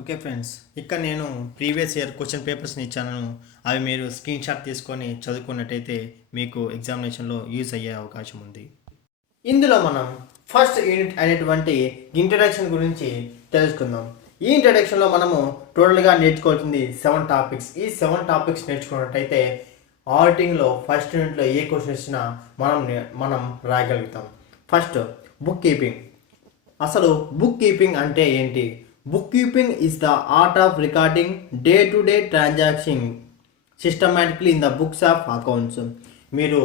Okay friends, ఇక్కడ నేను previous year question పేపర్స్ని ఇచ్చాను. అవి మీరు స్క్రీన్ షాట్ తీసుకొని చదువుకున్నట్టయితే మీకు ఎగ్జామినేషన్లో యూజ్ అయ్యే అవకాశం ఉంది. ఇందులో మనం ఫస్ట్ యూనిట్ అనేటువంటి ఇంట్రడక్షన్ గురించి తెలుసుకుందాం. ఈ ఇంట్రడక్షన్లో మనము టోటల్గా నేర్చుకోవాల్సింది 7 టాపిక్స్. ఈ 7 టాపిక్స్ నేర్చుకున్నట్టయితే ఆడిటింగ్లో ఫస్ట్ యూనిట్లో ఏ క్వశ్చన్ ఇచ్చినా మనం రాయగలుగుతాం. First, book keeping. అసలు బుక్ కీపింగ్ అంటే ఏంటి? Book keeping is the art of recording day to day transaction systematically in the books of accounts. మీరు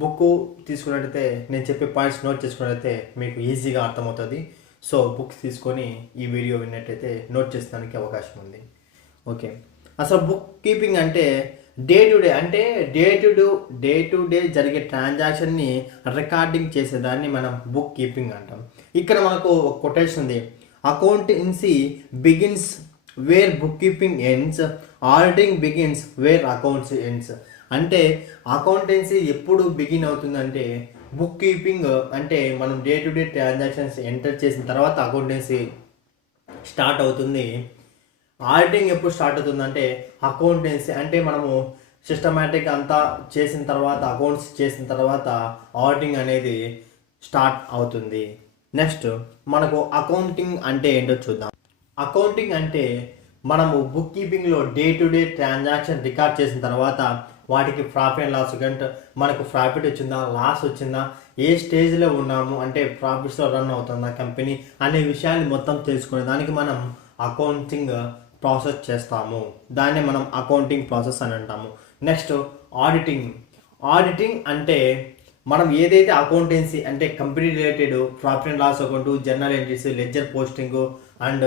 బుక్ తీసుకున్నట్టయితే నేను చెప్పే పాయింట్స్ నోట్ చేసుకున్నట్టయితే మీకు ఈజీగా అర్థమవుతుంది. సో బుక్స్ తీసుకొని ఈ వీడియో విన్నట్టయితే నోట్ చేసడానికి అవకాశం ఉంది. ఓకే, అసలు బుక్ కీపింగ్ అంటే డే టు డే జరిగే ట్రాన్సాక్షన్ని రికార్డింగ్ చేసేదాన్ని మనం బుక్ కీపింగ్ అంటాం. ఇక్కడ మనకు ఒక కొటేషన్ ఉంది, accountancy begins where book keeping ends, auditing begins where accounts ends. అంటే అకౌంటెన్సీ ఎప్పుడు బిగిన్ అవుతుందంటే బుక్ కీపింగ్ అంటే మనం day to day transactions enter చేసిన తర్వాత అకౌంటెన్సీ స్టార్ట్ అవుతుంది. ఆడిటింగ్ ఎప్పుడు స్టార్ట్ అవుతుందంటే అకౌంటెన్సీ అంటే మనము సిస్టమేటిక్ అంతా చేసిన తర్వాత అకౌంట్స్ చేసిన తర్వాత ఆడిటింగ్ అనేది స్టార్ట్ అవుతుంది. నెక్స్ట్ మనకు అకౌంటింగ్ అంటే ఏంటో చూద్దాం. అకౌంటింగ్ అంటే మనము బుక్ కీపింగ్లో day to day transaction record చేసిన తర్వాత వాటికి ప్రాఫిట్ అండ్ లాస్ కంటే మనకు ప్రాఫిట్ వచ్చిందా, లాస్ వచ్చిందా, ఏ స్టేజ్లో ఉన్నాము, అంటే ప్రాఫిట్స్లో రన్ అవుతుందా కంపెనీ అనే విషయాన్ని మొత్తం తెలుసుకునే దానికి మనం అకౌంటింగ్ ప్రాసెస్ చేస్తాము. దాన్ని మనం అకౌంటింగ్ ప్రాసెస్ అని అంటాము. Next auditing. ఆడిటింగ్ అంటే మనం ఏదైతే అకౌంటెన్సీ అంటే company related profit and loss account, journal entries, ledger posting and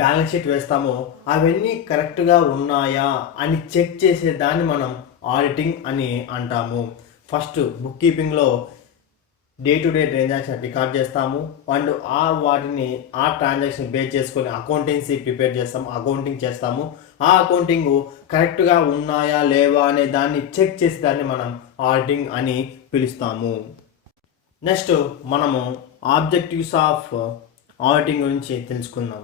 balance sheet వేస్తామో అవన్నీ కరెక్ట్గా ఉన్నాయా అని చెక్ చేసేదాన్ని మనం ఆడిటింగ్ అని అంటాము. ఫస్ట్ బుక్ కీపింగ్లో day to day transaction record చేస్తాము అండ్ వాటిని ఆ ట్రాన్సాక్షన్ బేస్ చేసుకొని అకౌంటెన్సీ ప్రిపేర్ చేస్తాము, అకౌంటింగ్ చేస్తాము. ఆ అకౌంటింగ్ కరెక్ట్గా ఉన్నాయా లేవా అనే దాన్ని చెక్ చేసేదాన్ని మనం ఆడిటింగ్ అని పిలుస్తాము. నెక్స్ట్ మనము ఆబ్జెక్టివ్స్ ఆఫ్ ఆడిటింగ్ గురించి తెలుసుకుందాం.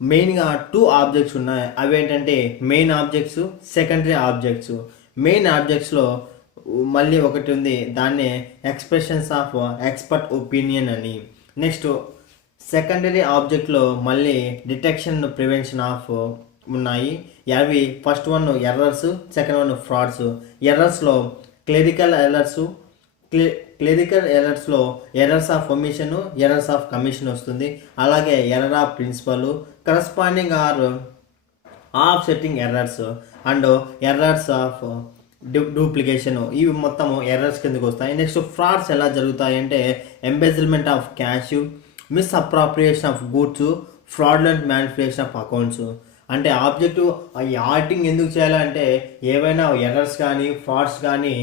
మెయిన్గా 2 ఆబ్జెక్ట్స్ ఉన్నాయి. అవి ఏంటంటే main objects, secondary objects. Main ఆబ్జెక్ట్స్లో మళ్ళీ ఒకటి ఉంది, దాన్నే ఎక్స్ప్రెషన్స్ ఆఫ్ ఎక్స్పర్ట్ ఒపీనియన్ అని. నెక్స్ట్ సెకండరీ ఆబ్జెక్ట్లో మళ్ళీ డిటెక్షన్ ప్రివెన్షన్ ఆఫ్ ఉన్నాయి. అవి first one errors, second one frauds. ఎర్రర్స్లో క్లెరికల్ ఎర్రర్స్లో errors of omission, errors of commission వస్తుంది. అలాగే error of principle, corresponding or of setting errors and errors of duplication. ఇవి మొత్తము ఎర్రర్స్ కిందకి వస్తాయి. నెక్స్ట్ ఫ్రాడ్స్ ఎలా జరుగుతాయి అంటే embezzlement of cash, misappropriation of goods, fraudulent manipulation of accounts. అంటే ఆబ్జెక్టివ్ ఈ ఆడిటింగ్ ఎందుకు చేయాలంటే ఏవైనా ఎర్రర్స్ కానీ ఫ్రాడ్స్ కానీ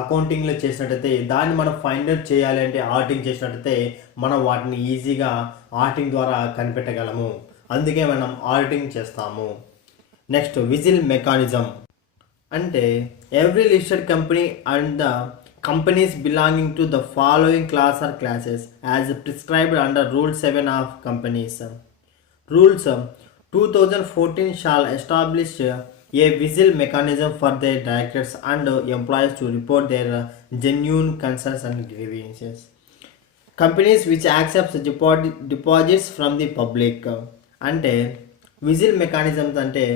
అకౌంటింగ్లో చేసినట్టయితే దాన్ని మనం ఫైండ్ అవుట్ చేయాలి. అంటే ఆడిటింగ్ చేసినట్టయితే మనం వాటిని ఈజీగా ఆడిటింగ్ ద్వారా కనిపెట్టగలము. అందుకే మనం ఆడిటింగ్ చేస్తాము. Next whistle mechanism. అంటే every listed company and the companies belonging to the following class or classes as prescribed under Rule 7 of Companies. Rules 2014 shall establish a whistle mechanism for their directors and employees to report their genuine concerns and grievances. Companies which accept deposits from the public. అంటే whistle mechanisms అంటే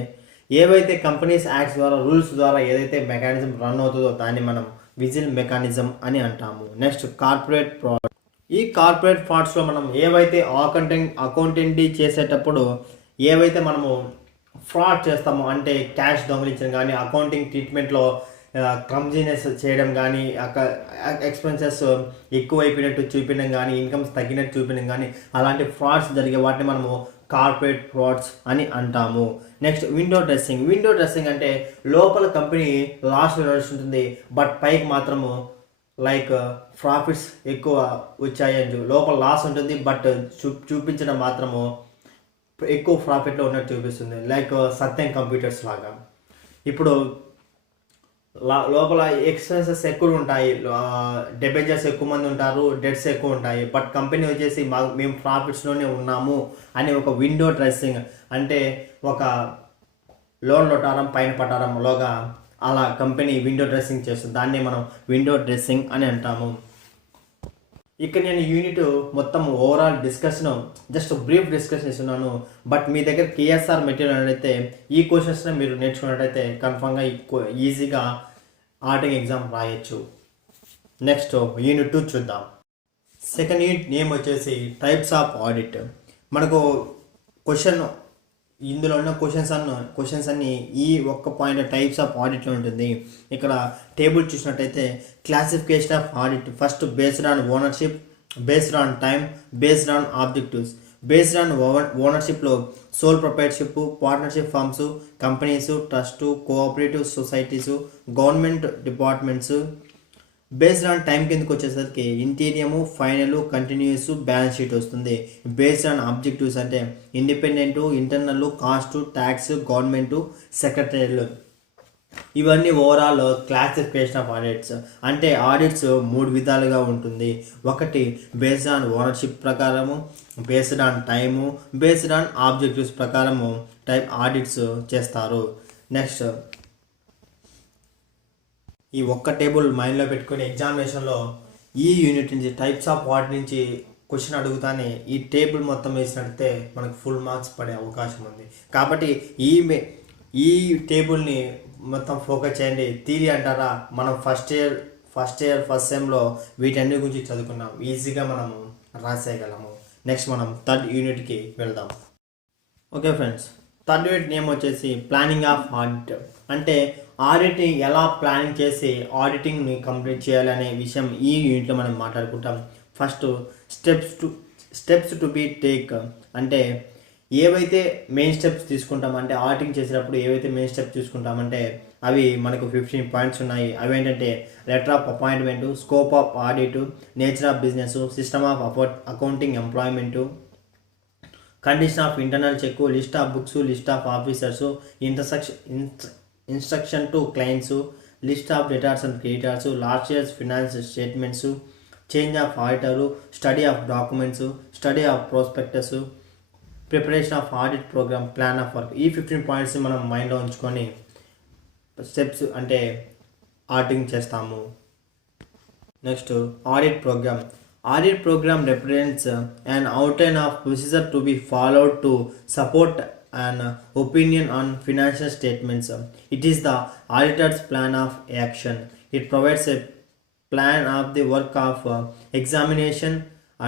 ఏవైతే companies acts ద్వారా rules ద్వారా ఏదైతే mechanism run అవుతుందో దాన్ని మనం whistle mechanism అని అంటాము. Next corporate fraud. ఈ కార్పొరేట్ ఫ్రాడ్స్లో మనం ఏవైతే అకౌంటెంటీ చేసేటప్పుడు ఏవైతే మనము ఫ్రాడ్ చేస్తామో అంటే క్యాష్ దొంగిలించడం కానీ, అకౌంటింగ్ ట్రీట్మెంట్లో క్లమ్జీనెస్ చేయడం కానీ, ఎక్స్పెన్సెస్ ఎక్కువైపోయినట్టు చూపించడం కానీ, ఇన్కమ్స్ తగ్గినట్టు చూపించడం కానీ, అలాంటి ఫ్రాడ్స్ జరిగే వాటిని మనము కార్పొరేట్ ఫ్రాడ్స్ అని అంటాము. Next window dressing. Window dressing అంటే లోపల కంపెనీ లాస్ నడుస్తుంది బట్ పైకి మాత్రము లైక్ ప్రాఫిట్స్ ఎక్కువ వచ్చాయని లోపల లాస్ ఉంటుంది బట్ చూపించడం మాత్రము ఎక్కువ ప్రాఫిట్లో ఉన్నట్టు చూపిస్తుంది. లైక్ సత్యం కంప్యూటర్స్ లాగా. ఇప్పుడు లోపల ఎక్స్పెన్సెస్ ఎక్కువ ఉంటాయి, డెబెంచర్స్ ఎక్కువ మంది ఉంటారు, డెట్స్ ఎక్కువ ఉంటాయి. బట్ కంపెనీ వచ్చేసి మేము ప్రాఫిట్స్లోనే ఉన్నాము అని ఒక విండో డ్రెస్సింగ్, అంటే ఒక లోన్ లొటారం పైన పటారంలోగా అలా కంపెనీ విండో డ్రెస్సింగ్ చేస్తుంది. దాన్ని మనం విండో డ్రెస్సింగ్ అని అంటాము. ఇక్కడ నేను యూనిట్ మొత్తం overall discussion just brief discussion ఇస్తున్నాను. బట్ మీ దగ్గర కేఎస్ఆర్ మెటీరియల్ అయితే ఈ క్వశ్చన్స్ని మీరు నేర్చుకున్నట్టయితే కన్ఫామ్గా ఈజీగా ఆర్టింగ్ ఎగ్జామ్ రాయొచ్చు. నెక్స్ట్ యూనిట్ 2 చూద్దాం. సెకండ్ యూనిట్ నేమ్ వచ్చేసి టైప్స్ ఆఫ్ ఆడిట్. మనకు క్వశ్చన్ ఇందులో ఉన్న క్వశ్చన్స్ అన్ని ఈ ఒక్క పాయింట్ టైప్స్ ఆఫ్ ఆడిట్లో ఉంటుంది. ఇక్కడ టేబుల్ చూసినట్టయితే classification of audit first based on ownership, based on time, based on objectives. Based on ఓనర్షిప్లో sole proprietorship, partnership firms, companies, trust, cooperative societies, government departments. Based on time కిందకి వచ్చేసరికి interim, final, continuous, balance sheet వస్తుంది. Based on objectives అంటే independent, internal, cost, tax, government, సెక్రటరీలు. ఇవన్నీ overall classification of audits. అంటే audits 3 విధాలుగా ఉంటుంది. ఒకటి బేస్డ్ ఆన్ ఓనర్షిప్ ప్రకారము, based on time, based on objectives ప్రకారము టైప్ ఆడిట్స్ చేస్తారు. నెక్స్ట్ ఈ ఒక్క టేబుల్ మైండ్లో పెట్టుకుని ఎగ్జామినేషన్లో ఈ యూనిట్ నుంచి టైప్స్ ఆఫ్ వాటి నుంచి క్వశ్చన్ అడుగుతానే ఈ టేబుల్ మొత్తం వేసినట్టే మనకు ఫుల్ మార్క్స్ పడే అవకాశం ఉంది. కాబట్టి ఈ టేబుల్ని మొత్తం ఫోకస్ చేయండి. థియరీ అంటారా, మనం ఫస్ట్ ఇయర్ ఫస్ట్ సెమ్లో వీటన్ని గురించి చదువుకున్నాం, ఈజీగా మనము రాసేయగలము. నెక్స్ట్ మనం థర్డ్ యూనిట్కి వెళ్దాం. Okay friends, third unit name వచ్చేసి ప్లానింగ్ ఆఫ్ ఆడిట్. అంటే ఆడిట్ని ఎలా ప్లానింగ్ చేసి ఆడిటింగ్ని కంప్లీట్ చేయాలనే విషయం ఈ యూనిట్లో మనం మాట్లాడుకుంటాం. First steps to be take. అంటే ఏవైతే మెయిన్ స్టెప్స్ తీసుకుంటామంటే ఆడిటింగ్ చేసేటప్పుడు ఏవైతే మెయిన్ స్టెప్స్ తీసుకుంటామంటే అవి మనకు 15 పాయింట్స్ ఉన్నాయి. అవి ఏంటంటే letter of appointment, scope of audit, nature of business, system of accounting employment, condition of internal check, list of books, list of officers, instruction to clients, list of debtors and creditors, last years finance statements, change of auditor, study of documents, study of prospectus, preparation of audit program, plan of work. ఈ 15 points మనం మైండ్లో ఉంచుకొని steps అంటే auditing చేస్తాము. Next audit program. Audit program represents an outline of procedure to be followed to support an opinion on financial statements. It is the auditor's plan of action. It provides a plan of the work of examination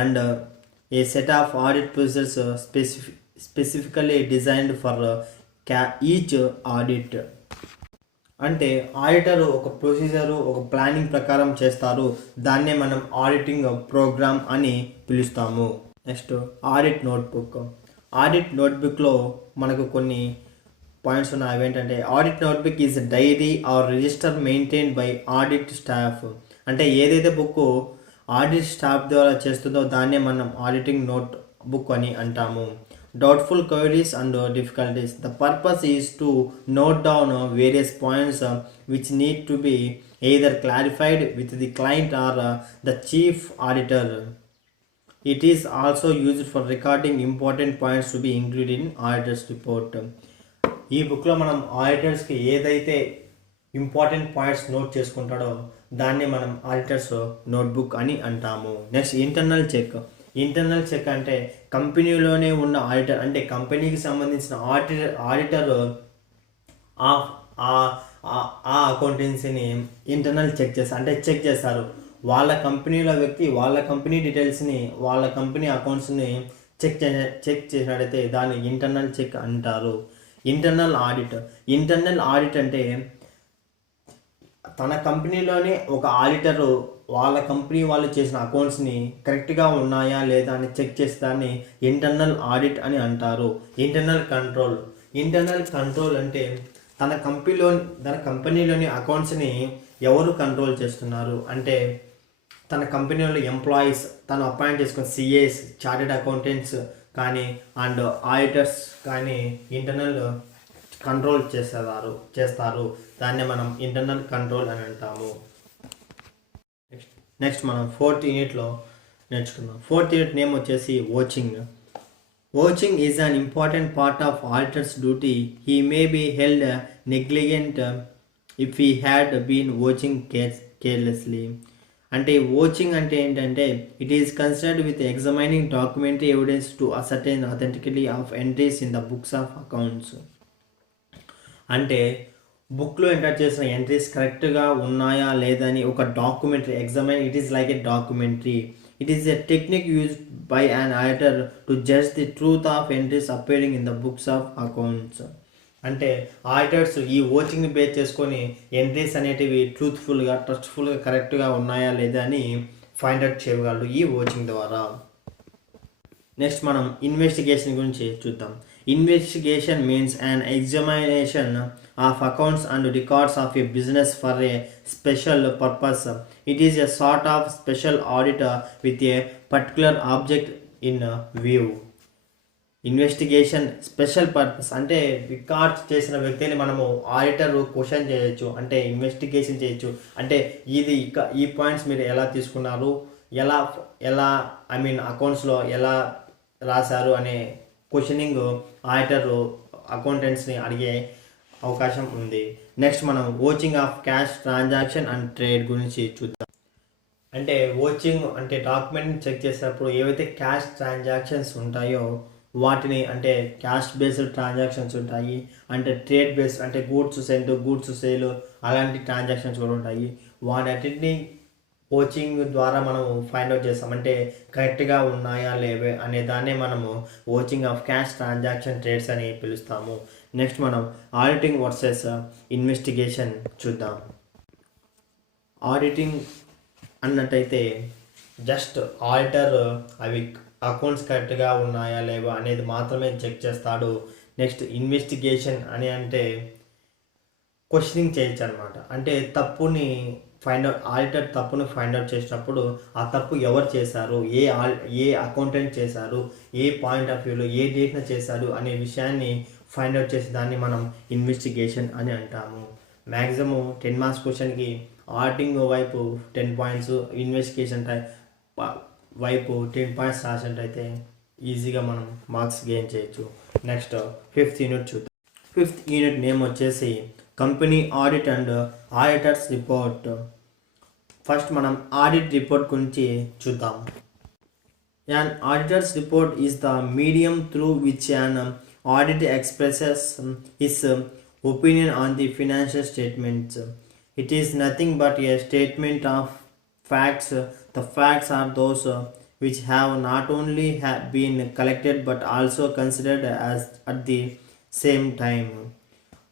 and a set of audit procedures specifically designed for each audit. అంటే auditor ఒక procedure, ఒక planning ప్రకారం చేస్తారు. దాన్నే మనం auditing program అని పిలుస్తాము. Next audit notebook. Audit నోట్బుక్లో మనకు కొన్ని పాయింట్స్ ఉన్నాయి. అవేంటంటే audit notebook is diary or register maintain by audit staff. అంటే ఏదైతే బుక్ ఆడిట్ స్టాఫ్ ద్వారా చేస్తుందో దాన్నే మనం ఆడిటింగ్ నోట్ బుక్ అని అంటాము. Doubtful queries and difficulties. The purpose is to note down various points which need to be either clarified with the client or the chief auditor. It is also used for recording important points to be included in auditor's report. ఈ బుక్లో మనం ఆడిటర్స్కి ఏదైతే important points note చేసుకుంటాడో దాన్ని మనం auditors notebook అని అంటాము. Next internal check. Internal check అంటే కంపెనీలోనే ఉన్న ఆడిటర్, అంటే కంపెనీకి సంబంధించిన ఆడిటర్ ఆ అకౌంటెన్సీని ఇంటర్నల్ చెక్ చేస్తారు. అంటే చెక్ చేస్తారు. వాళ్ళ కంపెనీలో వ్యక్తి వాళ్ళ కంపెనీ డీటెయిల్స్ని, వాళ్ళ కంపెనీ అకౌంట్స్ని చెక్ చేసినట్టయితే దాన్ని ఇంటర్నల్ చెక్ అంటారు. ఇంటర్నల్ ఆడిట్ అంటే తన కంపెనీలోనే ఒక ఆడిటరు వాళ్ళ కంపెనీ వాళ్ళు చేసిన అకౌంట్స్ని కరెక్ట్గా ఉన్నాయా లేదా అని చెక్ చేసి దాన్ని ఇంటర్నల్ ఆడిట్ అని అంటారు. ఇంటర్నల్ కంట్రోల్ అంటే తన కంపెనీలోని అకౌంట్స్ని ఎవరు కంట్రోల్ చేస్తున్నారు అంటే తన కంపెనీలో ఎంప్లాయీస్, తను అపాయింట్ చేసుకున్న సిఏస్, చార్టెడ్ అకౌంటెంట్స్ కానీ అండ్ ఆడిటర్స్ కానీ ఇంటర్నల్ కంట్రోల్ చేస్తారు. దాన్నే మనం ఇంటర్నల్ కంట్రోల్ అని అంటాము. నెక్స్ట్ మనం ఫోర్త్ యూనిట్లో నేర్చుకుందాం. ఫోర్త్ యూనిట్ నేమ్ వచ్చేసి vouching. Vouching is an important part of auditor's duty. He may be held negligent if he had been vouching carelessly. అంటే వాచింగ్ అంటే ఏంటంటే it is considered with examining documentary evidence to ascertain authenticity of entries in the books of accounts. అంటే బుక్లో enter చేసిన entries కరెక్ట్గా ఉన్నాయా లేదని ఒక documentary examine. It is like a documentary. It is a technique used by an auditor to judge the truth of entries appearing in the books of accounts. అంటే auditors ఈ వాచింగ్ని base చేసుకొని entries అనేటివి ట్రూత్ఫుల్గా ట్రస్ట్ఫుల్గా కరెక్ట్గా ఉన్నాయా లేదా అని ఫైండ్ అవుట్ చేయగలరు ఈ వాచింగ్ ద్వారా. నెక్స్ట్ మనం ఇన్వెస్టిగేషన్ గురించి చూద్దాం. Investigation means an examination of accounts and records of A business for a special purpose. It is a sort of special audit with a particular object in view. Investigation special purpose అంటే records చేసిన వ్యక్తిని మనము auditor question చేయొచ్చు, అంటే investigation చేయొచ్చు. అంటే ఇది ఈ పాయింట్స్ మీరు ఎలా తీసుకున్నారు, ఎలా ఎలా ఐ మీన్ అకౌంట్స్లో ఎలా రాశారు అనే క్వశ్చనింగ్ ఆడిటర్ అకౌంటెంట్స్ని అడిగే అవకాశం ఉంది. నెక్స్ట్ మనం watching of cash transaction and trade గురించి చూద్దాం. అంటే వాచింగ్ అంటే డాక్యుమెంట్ చెక్ చేసేటప్పుడు ఏవైతే క్యాష్ ట్రాన్సాక్షన్స్ ఉంటాయో వాటిని, అంటే క్యాష్ బేస్డ్ ట్రాన్సాక్షన్స్ ఉంటాయి, అంటే ట్రేడ్ బేస్డ్ అంటే గూడ్స్ సేల్ అలాంటి ట్రాన్సాక్షన్స్ కూడా ఉంటాయి. వాటన్నిటిని వాచింగ్ ద్వారా మనము ఫైండ్ అవుట్ చేస్తాం, అంటే కరెక్ట్గా ఉన్నాయా లేవే అనే దాన్నే మనము watching of cash transaction trades అని పిలుస్తాము. నెక్స్ట్ మనం ఆడిటింగ్ వర్సెస్ ఇన్వెస్టిగేషన్ చూద్దాం. ఆడిటింగ్ అన్నట్టయితే జస్ట్ ఆడిటర్ అవి అకౌంట్స్ కరెక్ట్గా ఉన్నాయా లేవా అనేది మాత్రమే చెక్ చేస్తాడు. నెక్స్ట్ ఇన్వెస్టిగేషన్ అని అంటే క్వశ్చనింగ్ చేయొచ్చు అనమాట. అంటే ఆడిటర్ తప్పుని ఫైండ్ అవుట్ చేసినప్పుడు ఆ తప్పు ఎవరు చేశారు, ఏ అకౌంటెంట్ చేశారు, ఏ పాయింట్ ఆఫ్ వ్యూలో ఏ డేట్న చేశారు అనే విషయాన్ని ఫైండ్ అవుట్ చేసే దాన్ని మనం ఇన్వెస్టిగేషన్ అని అంటాము. మ్యాక్సిమం 10 మార్క్స్ క్వశ్చన్కి ఆడిటింగ్ వైపు 10 పాయింట్స్, ఇన్వెస్టిగేషన్ వైపు 10 పాయింట్స్ రాసినట్టయితే ఈజీగా మనం మార్క్స్ గెయిన్ చేయొచ్చు. నెక్స్ట్ 5th యూనిట్ చూద్దాం. 5th యూనిట్ నేమ్ వచ్చేసి company audit and auditors report. First మనం ఆడిట్ రిపోర్ట్ గురించి చూద్దాం. An auditor's report is the medium through which an auditor expresses his opinion on the financial statements. It is nothing but a statement of facts. The facts are those which have not only been collected but also considered as at the same time.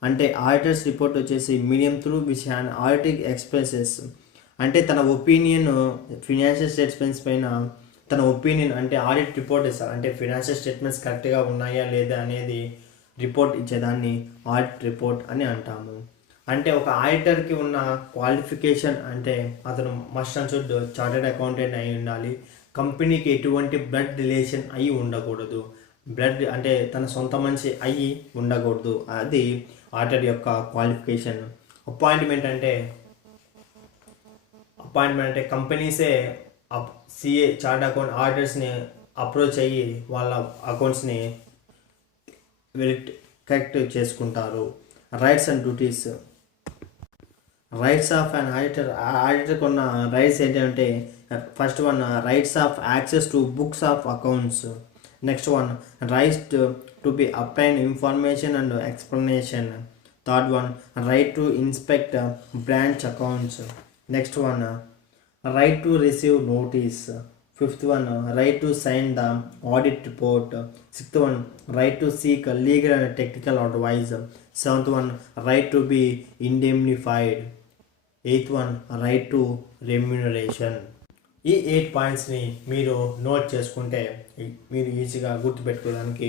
అంటే auditors report వచ్చేసి medium through which an auditor expresses, అంటే తన opinion financial statements పైన తన opinion, అంటే audit report ఇస్తారు, అంటే financial statements కరెక్ట్గా ఉన్నాయా లేదా అనేది రిపోర్ట్ ఇచ్చేదాన్ని ఆడిట్ రిపోర్ట్ అని అంటాము. అంటే ఒక ఆడిటర్కి ఉన్న క్వాలిఫికేషన్ అంటే అతను must and should chartered accountant అయి ఉండాలి, కంపెనీకి ఎటువంటి బ్లడ్ రిలేషన్ అయి ఉండకూడదు, బ్లడ్ అంటే తన సొంత మనిషి అయ్యి ఉండకూడదు. అది ఆడిటర్ యొక్క క్వాలిఫికేషన్. అపాయింట్మెంట్ అంటే కంపెనీసే సిఏ చార్ట్ అకౌంట్ ఆడిటర్స్ని అప్రోచ్ అయ్యి వాళ్ళ అకౌంట్స్ని కరెక్ట్ చేసుకుంటారు. Rights and duties. Rights of an ఆడిటర్కి ఉన్న రైట్స్ ఏంటంటే first one rights of access to books of accounts. Next one rights to be applied information and explanation. Third one right to inspect branch accounts. Next one right to receive notice. Fifth one right to sign the audit report. Sixth one right to seek legal and technical advice. Seventh one right to be indemnified. Eighth one right to remuneration. ఈ 8 పాయింట్స్ని మీరు note చేసుకుంటే మీరు ఈజీగా గుర్తుపెట్టుకోవడానికి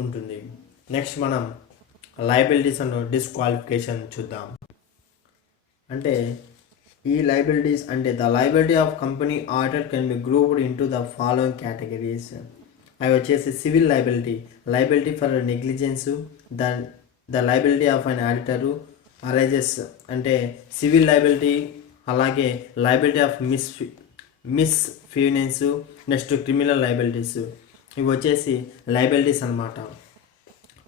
ఉంటుంది. Next మనం liabilities and disqualification చూద్దాం. అంటే ఈ లయబిలిటీస్ అంటే the liability of company auditor can be grouped into the following categories. అవి వచ్చేసి civil liability for negligence, the liability of an auditor arises అంటే సివిల్ లయబిలిటీ, అలాగే liability of misfeasance, next criminal liabilities. ఇవి వచ్చేసి liabilities అనమాట.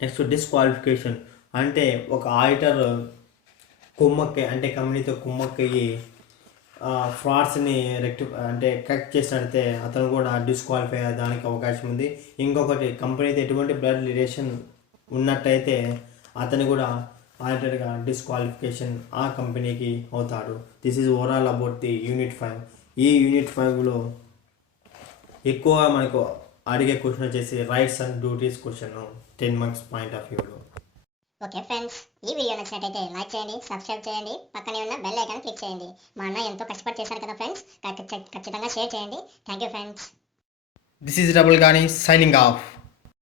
Next disqualification అంటే ఒక auditor కుమ్మక్కి అంటే కంపెనీతో కుమ్మక్కయ్యి ఫ్రాడ్స్ని అంటే కరెక్ట్ చేసినట్లయితే అతను కూడా డిస్క్వాలిఫై అయ్యేదానికి అవకాశం ఉంది. ఇంకొకటి కంపెనీతో ఎటువంటి బ్లడ్ రిలేషన్ ఉన్నట్టయితే అతను కూడా ఆడిటర్గా డిస్క్వాలిఫికేషన్ ఆ కంపెనీకి అవుతాడు. This is overall about the unit 5. ఈ యూనిట్ 5లో ఎక్కువ మనకు అడిగే క్వశ్చన్ వచ్చేసి rights and duties question 10 marks point of వ్యూలో. ఓకే ఫ్రెండ్స్, ఈ వీడియో నచ్చినట్టయితే లైక్ చేయండి, సబ్స్క్రైబ్ చేయండి, పక్కనే ఉన్న బెల్ ఐకాన్ క్లిక్ చేయండి. మా అన్న ఎంతో కష్టపడి చేశారు కదా ఫ్రెండ్స్, ఖచ్చితంగా షేర్ చేయండి. Thank you friends. This is double గానీ సైనింగ్ ఆఫ్.